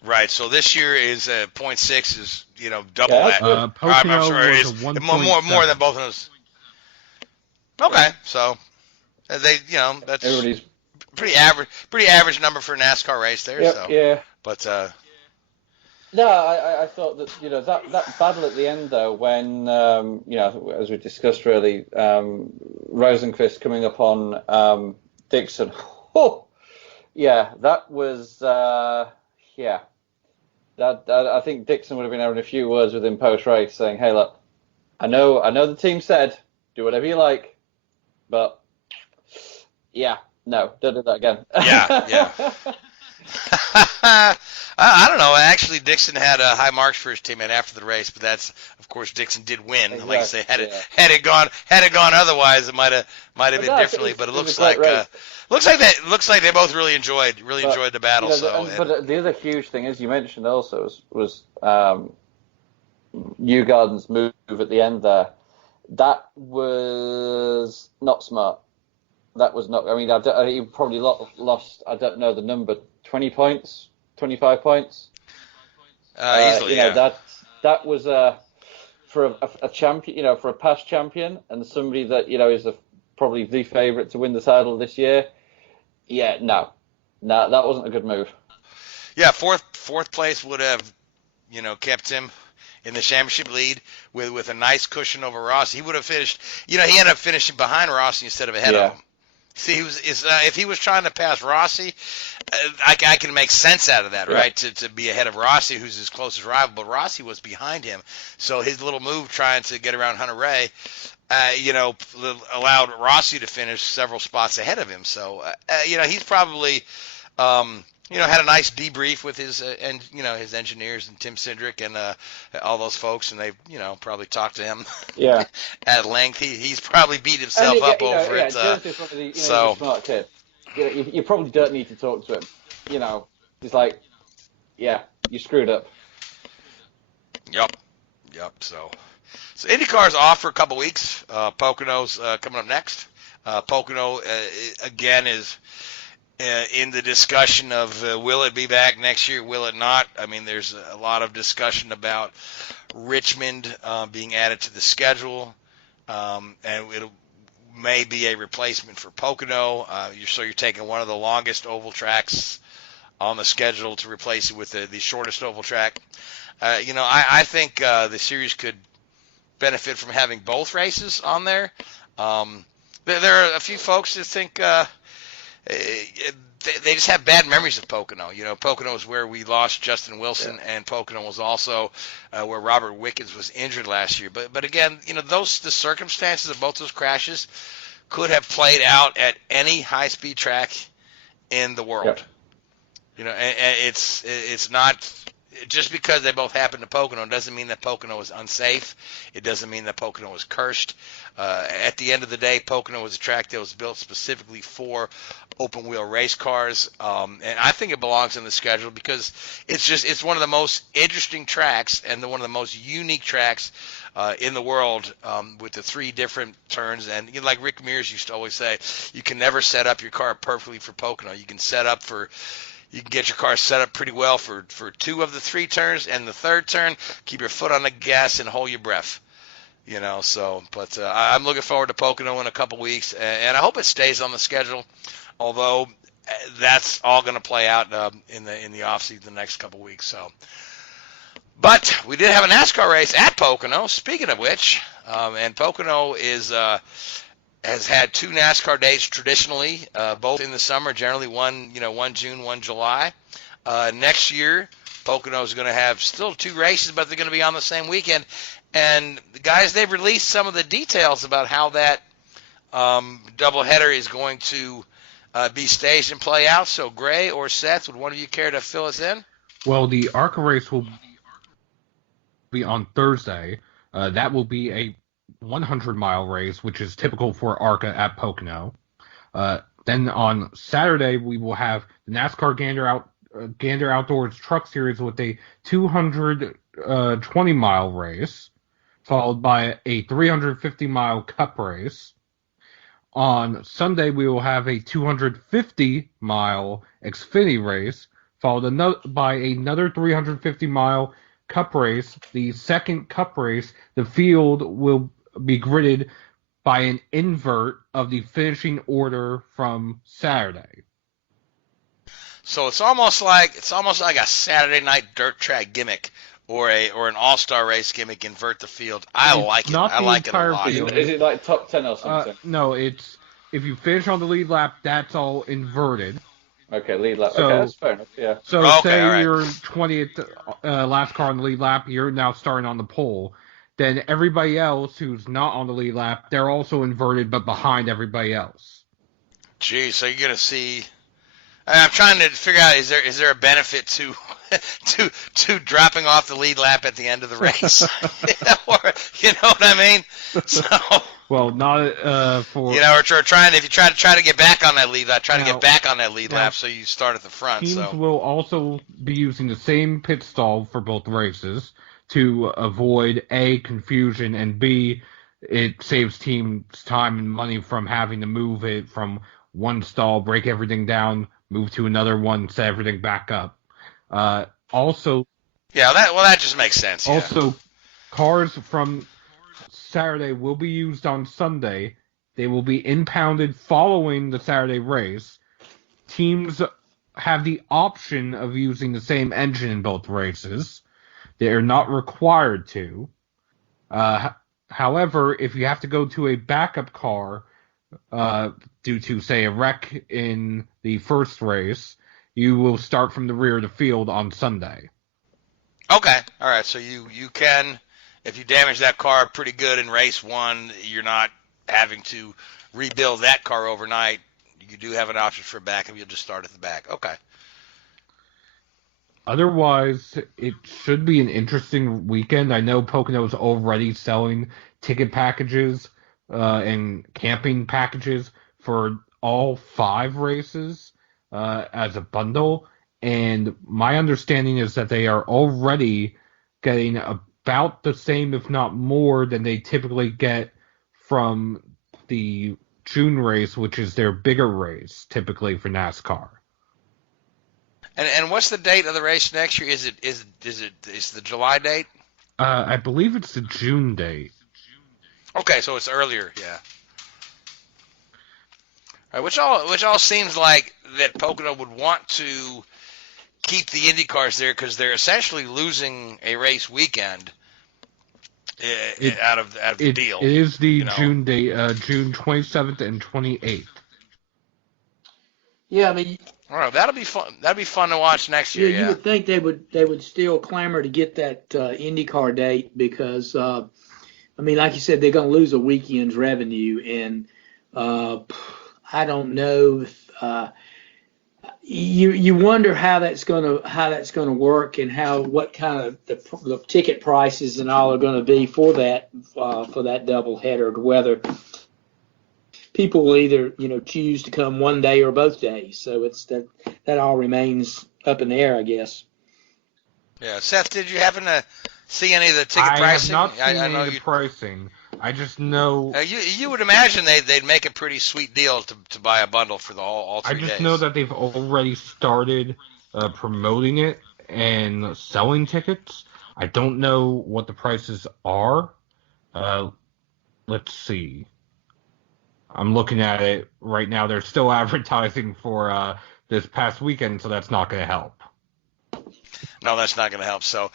Right. So this year is a .6 is double that. Pocono I'm sorry, was a 1.7. more than both of those. Okay, so they that's Everybody's pretty average number for a NASCAR race there. Yep, so yeah. But no, I thought that that battle at the end though, when as we discussed really, Rosenqvist coming up on Dixon. Oh, yeah, that was that I think Dixon would have been having a few words with him post race, saying, "Hey, look, I know the team said do whatever you like, but no, don't do that again." Yeah. I don't know. Actually, Dixon had high marks for his teammate after the race, but that's, of course, Dixon did win. Exactly, like I say, had it gone otherwise, it might have been differently. But it looks like they both really enjoyed the battle. But the other huge thing, as you mentioned, also was Newgarden's move at the end there. That was not smart. That was not. I mean, he probably lost. I don't know the number. 20 points, 25 points. Easily, yeah. That was for a champion, for a past champion and somebody that is probably the favourite to win the title this year. Yeah, no, that wasn't a good move. Yeah, fourth place would have, kept him in the championship lead with a nice cushion over Rossi. He would have finished. He ended up finishing behind Rossi instead of ahead of him. See, if he was trying to pass Rossi, I can make sense out of that, right? To be ahead of Rossi, who's his closest rival, but Rossi was behind him. So his little move trying to get around Hunter Ray, allowed Rossi to finish several spots ahead of him. So, he's probably, had a nice debrief with his, his engineers and Tim Cindric and all those folks, and they, probably talked to him at length. He's probably beat himself up over it. He's a smart kid. You probably don't need to talk to him. He's like, yeah, you screwed up. Yep. So IndyCar's off for a couple weeks. Pocono's coming up next. Pocono again is in the discussion of will it be back next year, will it not? I mean, there's a lot of discussion about Richmond being added to the schedule, and it may be a replacement for Pocono. You're taking one of the longest oval tracks on the schedule to replace it with the shortest oval track. I think the series could benefit from having both races on there. There are a few folks that think they just have bad memories of Pocono. Pocono is where we lost Justin Wilson, and Pocono was also where Robert Wickens was injured last year. But again, the circumstances of both those crashes could have played out at any high-speed track in the world. And it's not just because they both happened to Pocono doesn't mean that Pocono is unsafe. It doesn't mean that Pocono is cursed. At the end of the day, Pocono was a track that was built specifically for open-wheel race cars, and I think it belongs in the schedule because it's one of the most interesting tracks and one of the most unique tracks in the world, with the three different turns. And like Rick Mears used to always say, you can never set up your car perfectly for Pocono. You can get your car set up pretty well for two of the three turns, and the third turn, keep your foot on the gas and hold your breath. But I'm looking forward to Pocono in a couple weeks, and I hope it stays on the schedule, although that's all going to play out in the offseason the next couple weeks. So, but we did have a NASCAR race at Pocono, speaking of which, and Pocono is has had 2 NASCAR dates traditionally, both in the summer, generally one June, one July. Next year, Pocono is going to have still 2 races, but they're going to be on the same weekend. And the guys, they've released some of the details about how that doubleheader is going to be staged and play out. So, Gray or Seth, would one of you care to fill us in? Well, the ARCA race will be on Thursday. That will be a 100-mile race, which is typical for ARCA at Pocono. Then on Saturday, we will have the NASCAR Gander Outdoors Truck Series with a 220-mile race, followed by a 350-mile Cup race. On Sunday, we will have a 250-mile Xfinity race, followed by another 350-mile Cup race. The second Cup race, the field will be gridded by an invert of the finishing order from Saturday. So it's almost like a Saturday night dirt track gimmick or an all-star race gimmick. Invert the field. I like it. I like it a lot. Is it like top 10 or something? No, it's if you finish on the lead lap, that's all inverted. Okay, lead lap. So, okay, that's fair enough. Yeah. So Okay, say all right. you're 20th last car on the lead lap, you're now starting on the pole. Then everybody else who's not on the lead lap, they're also inverted, but behind everybody else. Geez, so you're gonna see. I'm trying to figure out is there a benefit to dropping off the lead lap at the end of the race? Or, you know what I mean? So. Well, not for or trying if you try to get back on that lead lap, to get back on that lead lap, so you start at the front. Teams So will also be using the same pit stall for both races to avoid A, confusion, and B, it saves teams time and money from having to move it from one stall, break everything down, move to another one, set everything back up. Also, that just makes sense. Yeah. Also, cars from Saturday will be used on Sunday. They will be impounded following the Saturday race. Teams have the option of using the same engine in both races. They are not required to. However, if you have to go to a backup car due to, say, a wreck in the first race, you will start from the rear of the field on Sunday. Okay, all right. So you can, if you damage that car pretty good in race 1, you're not having to rebuild that car overnight. You do have an option for backup. You'll just start at the back. Okay. Otherwise, it should be an interesting weekend. I know Pocono is already selling ticket packages and camping packages for all 5 races as a bundle. And my understanding is that they are already getting about the same, if not more, than they typically get from the June race, which is their bigger race, typically for NASCAR. And what's the date of the race next year? Is the July date? I believe it's the June date. Okay, so it's earlier, yeah. All right, which all seems like that Pocono would want to keep the Indycars there because they're essentially losing a race weekend out of the deal. It is the June date, June 27th and 28th. Yeah, I mean, all right, that'll be fun. That'll be fun to watch next year. you would think they would still clamor to get that IndyCar date because, I mean, like you said, they're going to lose a weekend's revenue, and I don't know if you wonder how that's going to work and what kind of the ticket prices and all are going to be for that doubleheader, whether people will either choose to come one day or both days. So it's that all remains up in the air, I guess. Yeah, Seth, did you happen to see any of the ticket pricing? I have not seen any of the pricing. I just know. You would imagine they'd make a pretty sweet deal to buy a bundle for all 3 days. I just know that they've already started promoting it and selling tickets. I don't know what the prices are. Let's see. I'm looking at it right now. They're still advertising for this past weekend, so that's not going to help. No, that's not going to help. So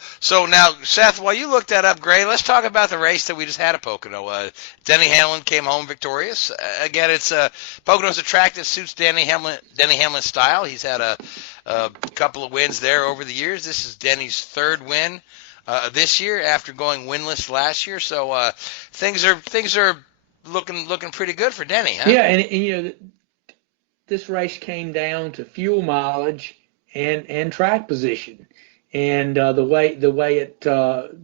now, Seth, while you look that up, Gray, let's talk about the race that we just had at Pocono. Denny Hamlin came home victorious. Again, it's Pocono's a track that suits Denny Hamlin's style. He's had a couple of wins there over the years. This is Denny's third win this year after going winless last year. So things are looking pretty good for Denny, huh? Yeah, and this race came down to fuel mileage and track position, and the way it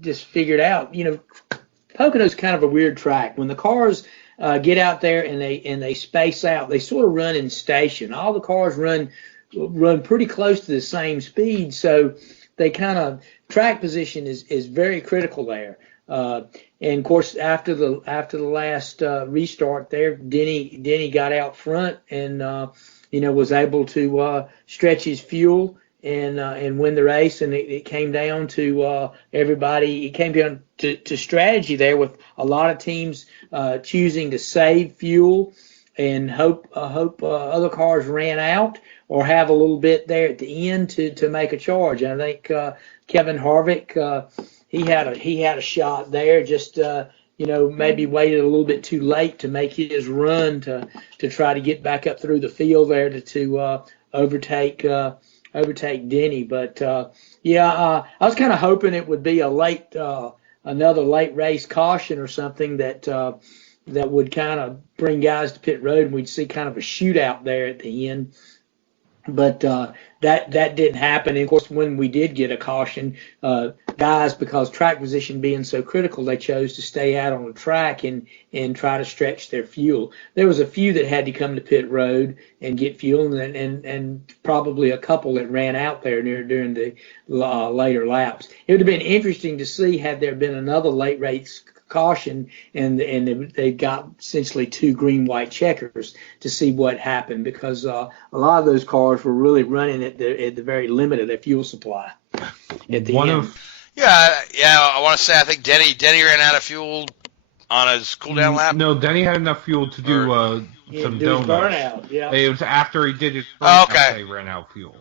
just figured out. Pocono's kind of a weird track. When the cars get out there and they space out, they sort of run in station. All the cars run pretty close to the same speed, so they kind of track position is very critical there. And of course, after the last restart there, Denny got out front and was able to stretch his fuel and win the race. And it came down to everybody. It came down to strategy there, with a lot of teams choosing to save fuel and hope other cars ran out or have a little bit there at the end to make a charge. And I think Kevin Harvick, he had a shot there, just maybe waited a little bit too late to make his run to try to get back up through the field there to overtake Denny. But I was kind of hoping it would be another late race caution or something that would kind of bring guys to pit road, and we'd see kind of a shootout there at the end. But that didn't happen. And of course, when we did get a caution, guys, because track position being so critical, they chose to stay out on the track and try to stretch their fuel. There was a few that had to come to pit road and get fuel, and probably a couple that ran out there during the later laps. It would have been interesting to see had there been another late race caution and they got essentially two green-white checkers to see what happened, because a lot of those cars were really running at the very limit of their fuel supply at the end. I want to say I think Denny ran out of fuel on his cool-down lap. No, Denny had enough fuel to do some donuts. Burnout. Yeah, it was after he did his burnout okay. He ran out of fuel.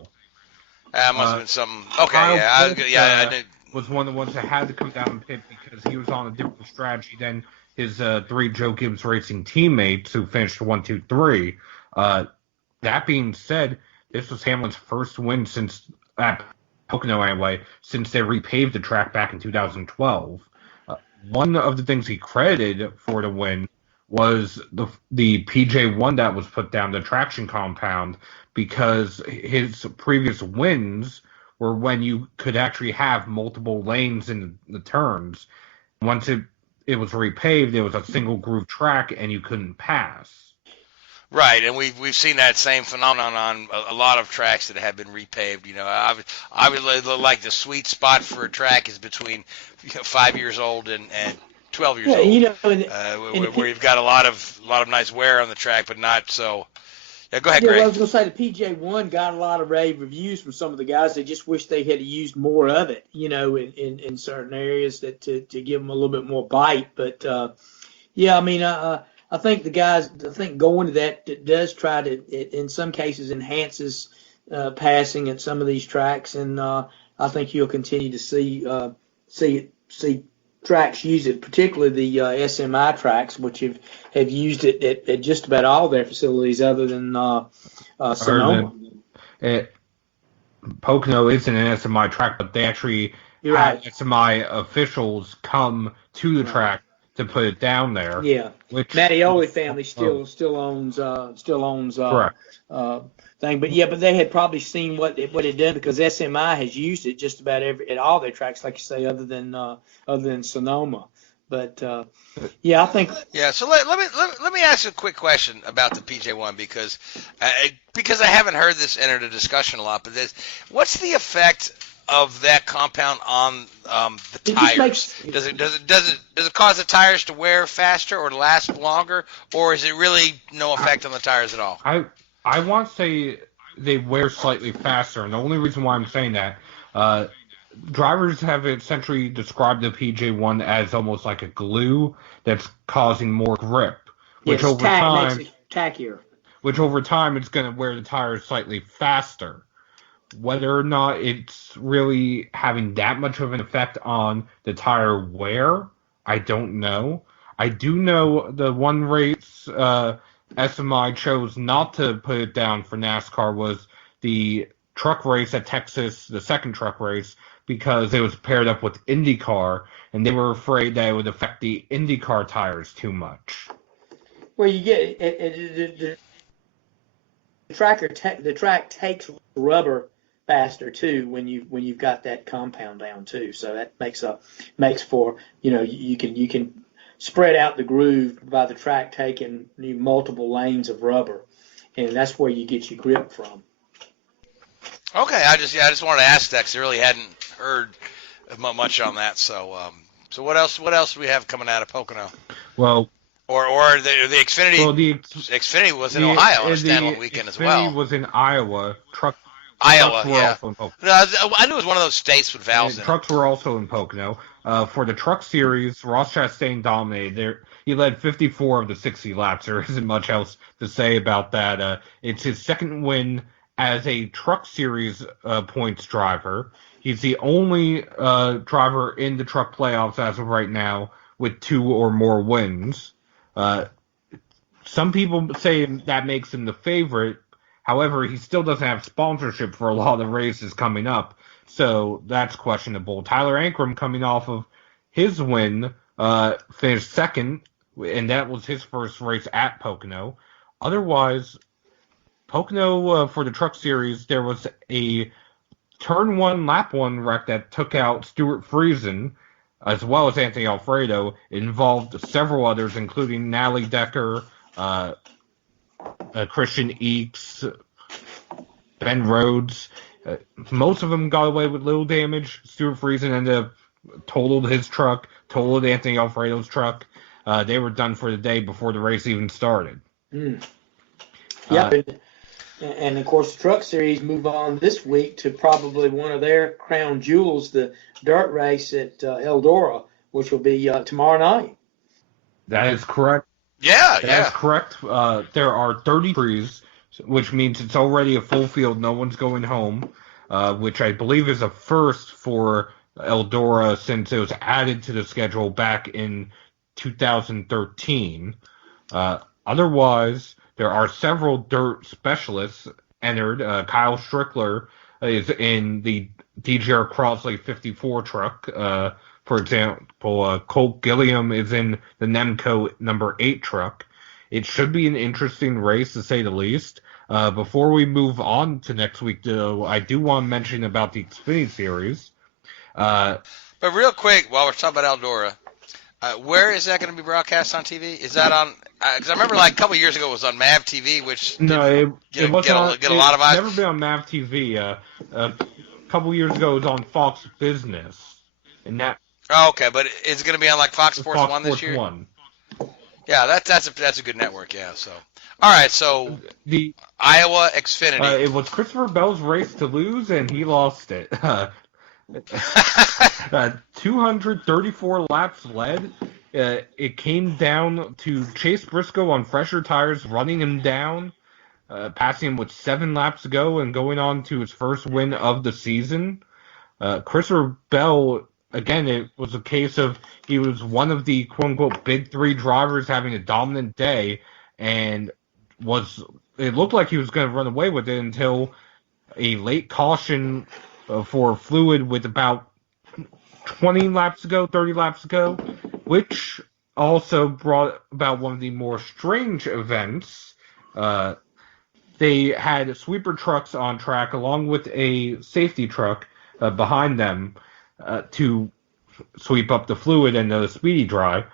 That must have been something. Okay, I knew. Was one of the ones that had to come down and pit because he was on a different strategy than his three Joe Gibbs Racing teammates who finished 1, 2, 3. That being said, this was Hamlin's first win since at Pocono anyway, since they repaved the track back in 2012. One of the things he credited for the win was the PJ1 that was put down, the traction compound, because his previous wins were when you could actually have multiple lanes in the turns. Once it was repaved, it was a single groove track and you couldn't pass. Right, and we've seen that same phenomenon on a lot of tracks that have been repaved. Obviously, like the sweet spot for a track is between 5 years old and 12 years old, where you've got a lot of nice wear on the track, but not so. Yeah, go ahead, Greg. Well, I was going to say the PJ1 got a lot of rave reviews from some of the guys. They just wish they had used more of it, in certain areas to give them a little bit more bite. But, I think the guys, going to that does try to, in some cases, enhances passing at some of these tracks. And I think you'll continue to see tracks use it, particularly the SMI tracks, which have used it at just about all their facilities other than Sonoma. Pocono isn't an SMI track, but they actually had SMI officials come to the track to put it down there. Yeah, which Mattioli family still owns correct. But they had probably seen what it did, because SMI has used it just about at all their tracks, like you say, other than Sonoma. But I think. Yeah. So let me ask you a quick question about the PJ1, because I haven't heard this enter the discussion a lot. But what's the effect of that compound on the tires? Does it cause the tires to wear faster or to last longer, or is it really no effect on the tires at all? I want to say they wear slightly faster, and the only reason why I'm saying that, drivers have essentially described the PJ1 as almost like a glue that's causing more grip, which over time makes it tackier. Which over time it's going to wear the tires slightly faster. whether or not it's really having that much of an effect on the tire wear, I don't know. I do know the one race SMI chose not to put it down for NASCAR was the truck race at Texas, the second truck race, because it was paired up with IndyCar, and they were afraid that it would affect the IndyCar tires too much. Well, you get the track takes rubber faster too when you've got that compound down too. So that makes for, you can spread out the groove by the track taking multiple lanes of rubber, and that's where you get your grip from. Okay, I just wanted to ask that because I really hadn't heard much on that. So what else do we have coming out of Pocono? Well, or the Xfinity. Well, the Xfinity was in Ohio on a standalone weekend as well. Xfinity was in Iowa. Iowa, trucks were yeah. also in Pocono. No, I knew it was one of those states with valves in it. Trucks were also in Pocono. For the Truck Series, Ross Chastain dominated. He led 54 of the 60 laps. There isn't much else to say about that. It's his second win as a Truck Series points driver. He's the only driver in the truck playoffs as of right now with 2 or more wins. Some people say that makes him the favorite. However, he still doesn't have sponsorship for a lot of races coming up, so that's questionable. Tyler Ankrum, coming off of his win, finished second, and that was his first race at Pocono. Otherwise, Pocono, for the Truck Series, there was a Turn 1, Lap 1 wreck that took out Stuart Friesen, as well as Anthony Alfredo. It involved several others, including Natalie Decker, Christian Eakes, Ben Rhodes. Most of them got away with little damage. Stuart Friesen ended up totaled his truck, totaled Anthony Alfredo's truck. They were done for the day before the race even started. Yeah, and of course the Truck Series move on this week to probably one of their crown jewels, the dirt race at Eldora, which will be tomorrow night. That is correct. That's correct. There are 33s, which means it's already a full field. No one's going home, which I believe is a first for Eldora since it was added to the schedule back in 2013. Otherwise, there are several dirt specialists entered. Kyle Strickler is in the DGR Crossley 54 truck. For example, Colt Gilliam is in the Nemco number 8 truck. It should be an interesting race, to say the least. Before we move on to next week, though, I do want to mention about the Xfinity Series. But real quick, while we're talking about Eldora, where is that going to be broadcast on TV? Is that on? Because I remember like a couple years ago it was on MAV TV, which it was get a lot of eyes. It's never been on MAV TV. A couple years ago it was on Fox Business, and that. Oh, okay, but is it going to be on like Fox Sports 1 this year? Fox Sports 1. Yeah, that's a good network. Yeah, so all right, so the Iowa Xfinity. It was Christopher Bell's race to lose, and he lost it. 234 laps led. It came down to Chase Briscoe on fresher tires, running him down, passing him with 7 laps to go, and going on to his first win of the season. Christopher Bell, again, it was a case of he was one of the quote-unquote big 3 drivers having a dominant day, and it looked like he was going to run away with it until a late caution for fluid with about 20 laps to go, 30 laps to go, which also brought about one of the more strange events. They had sweeper trucks on track along with a safety truck behind them to sweep up the fluid and the speedy dry.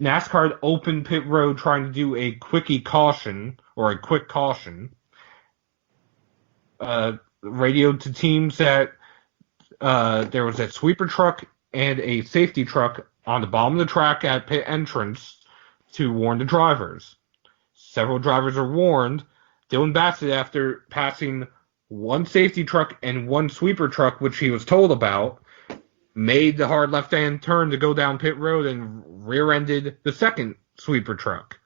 NASCAR had opened pit road trying to do a quickie caution, or a quick caution. Radioed to teams that there was a sweeper truck and a safety truck on the bottom of the track at pit entrance to warn the drivers. Several drivers are warned. Dylan Bassett, after passing one safety truck and one sweeper truck, which he was told about, made the hard left-hand turn to go down pit road and rear-ended the second sweeper truck.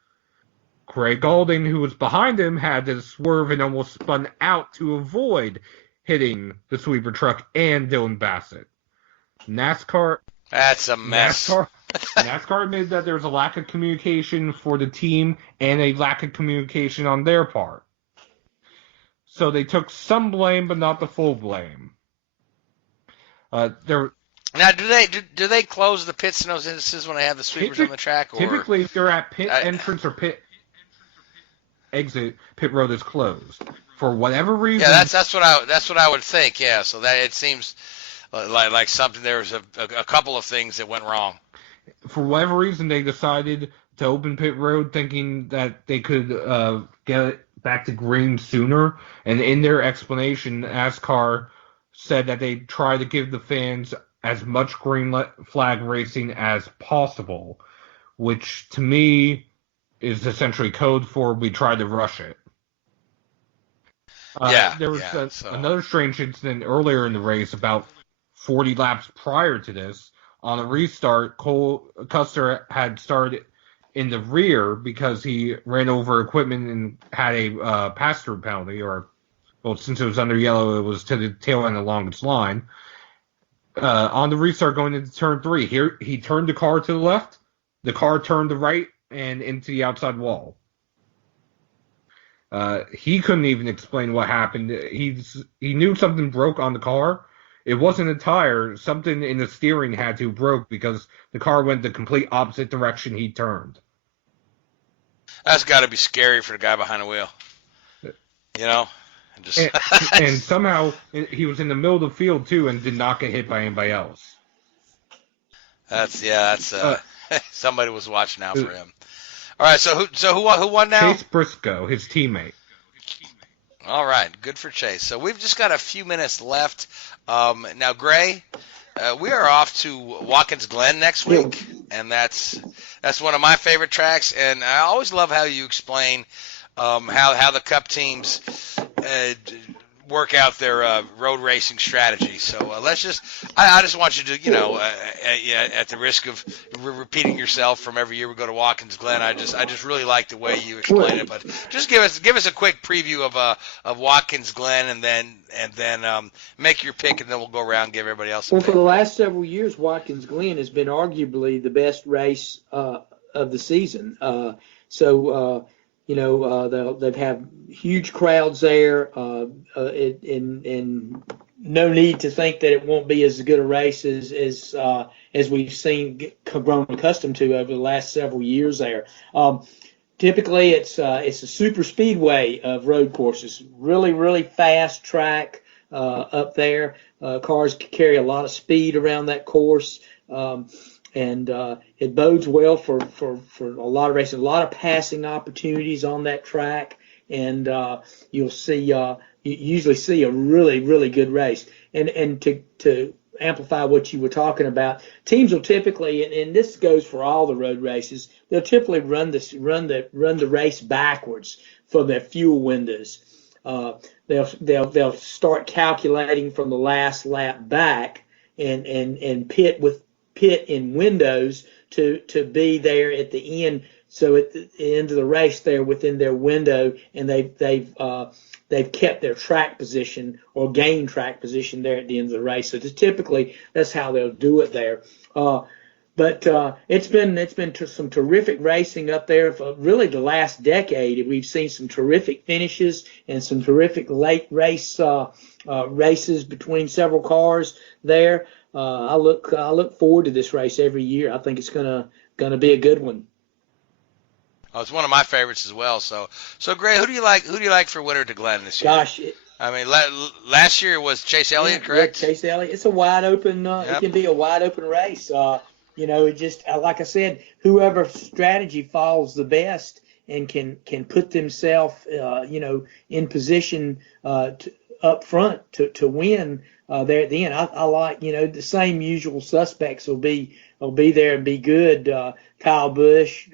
Craig Gaulding, who was behind him, had to swerve and almost spun out to avoid hitting the sweeper truck and Dylan Bassett. NASCAR That's a mess. NASCAR admitted that there was a lack of communication for the team and a lack of communication on their part. So they took some blame, but not the full blame. Now, do they close the pits in those instances when they have the sweepers on the track? Or typically, if they're at pit entrance or pit exit, pit road is closed for whatever reason. Yeah, that's what I would think. Yeah, so that it seems like something. There was a couple of things that went wrong. For whatever reason, they decided to open pit road, thinking that they could get it back to green sooner. And in their explanation, NASCAR said that they try to give the fans as much green flag racing as possible, which to me is essentially code for we tried to rush it. There was another strange incident earlier in the race, about 40 laps prior to this. On a restart, Cole Custer had started in the rear because he ran over equipment and had a pass-through penalty, since it was under yellow, it was to the tail end of the longest line. On the restart going into turn 3, here he turned the car to the left, the car turned to right and into the outside wall. He couldn't even explain what happened. He knew something broke on the car. It wasn't a tire. Something in the steering had to broke because the car went the complete opposite direction he turned. That's got to be scary for the guy behind the wheel. You know? And somehow he was in the middle of the field, too, and did not get hit by anybody else. Somebody was watching out for him. All right, so who won now? Chase Briscoe, his teammate. All right, good for Chase. So we've just got a few minutes left. Now, Gray, we are off to Watkins Glen next week, and that's one of my favorite tracks. And I always love how you explain how the Cup teams work out their road racing strategy. So I just want you to, at the risk of repeating yourself from every year we go to Watkins Glen, I just really like the way you explain it. But just give us a quick preview of Watkins Glen, and then make your pick, and then we'll go around and give everybody else. Well, for the last several years, Watkins Glen has been arguably the best race of the season. They've had huge crowds there, and no need to think that it won't be as good a race as we've grown accustomed to over the last several years there. Typically, it's a super speedway of road courses, really, really fast track up there. Cars carry a lot of speed around that course. And it bodes well for a lot of racing, a lot of passing opportunities on that track, and you usually see a really, really good race. And to amplify what you were talking about, teams will typically, and this goes for all the road races, they'll typically run the race backwards for their fuel windows. They'll start calculating from the last lap back and pit in windows to be there at the end. So at the end of the race, they're within their window, and they've kept their track position or gained track position there at the end of the race. So typically that's how they'll do it there. But it's been some terrific racing up there for really the last decade. We've seen some terrific finishes and some terrific late race races between several cars there. I look forward to this race every year. I think it's gonna be a good one. Oh, it's one of my favorites as well. So Gray, who do you like for winner to Glen this year? Gosh, I mean, last year was Chase Elliott, correct? Yeah, Chase Elliott. It's a wide open. It can be a wide open race. It just like I said, whoever strategy falls the best and can put themselves, in position up front to win. There at the end, I like the same usual suspects will be there and be good. Kyle Busch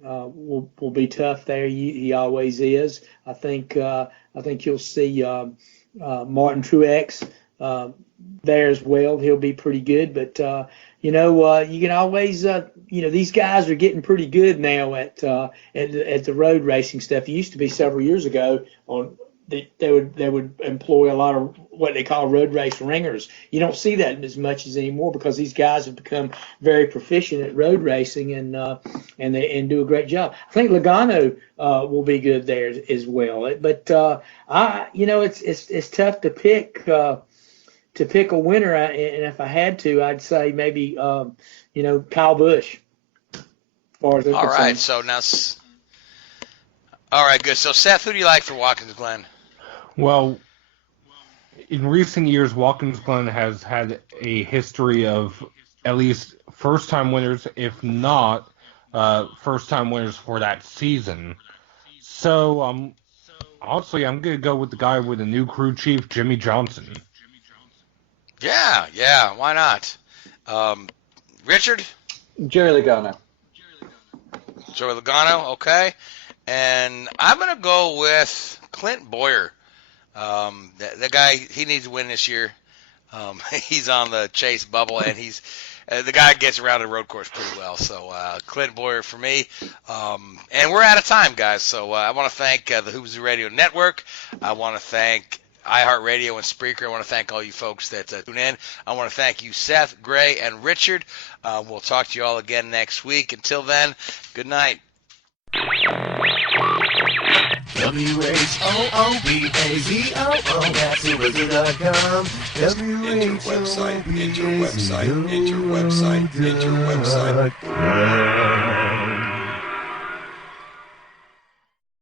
will be tough there. He always is. I think you'll see Martin Truex there as well. He'll be pretty good. But you can always these guys are getting pretty good now at the road racing stuff. It used to be several years ago they would employ a lot of what they call road race ringers. You don't see that as much as anymore because these guys have become very proficient at road racing and do a great job. I think Logano will be good there as well. But it's tough to pick a winner. And if I had to, I'd say maybe Kyle Busch. All right, so now. All right, good. So, Seth, who do you like for Watkins Glen? Well, in recent years, Watkins Glen has had a history of at least first-time winners, if not first-time winners for that season. So, honestly, I'm going to go with the guy with the new crew chief, Jimmy Johnson. Yeah, why not? Richard? Joey Logano. Joey Logano, okay. And I'm going to go with Clint Boyer. The guy, he needs to win this year. He's on the chase bubble, and he's the guy gets around the road course pretty well. So Clint Boyer for me. And we're out of time, guys. So I want to thank the Hoopsy Radio Network. I want to thank iHeartRadio and Spreaker. I want to thank all you folks that tune in. I want to thank you, Seth, Gray, and Richard. We'll talk to you all again next week. Until then, good night. WHOOBAZOO, that's Hoopsy.com. Enter website, enter website, enter website, enter website.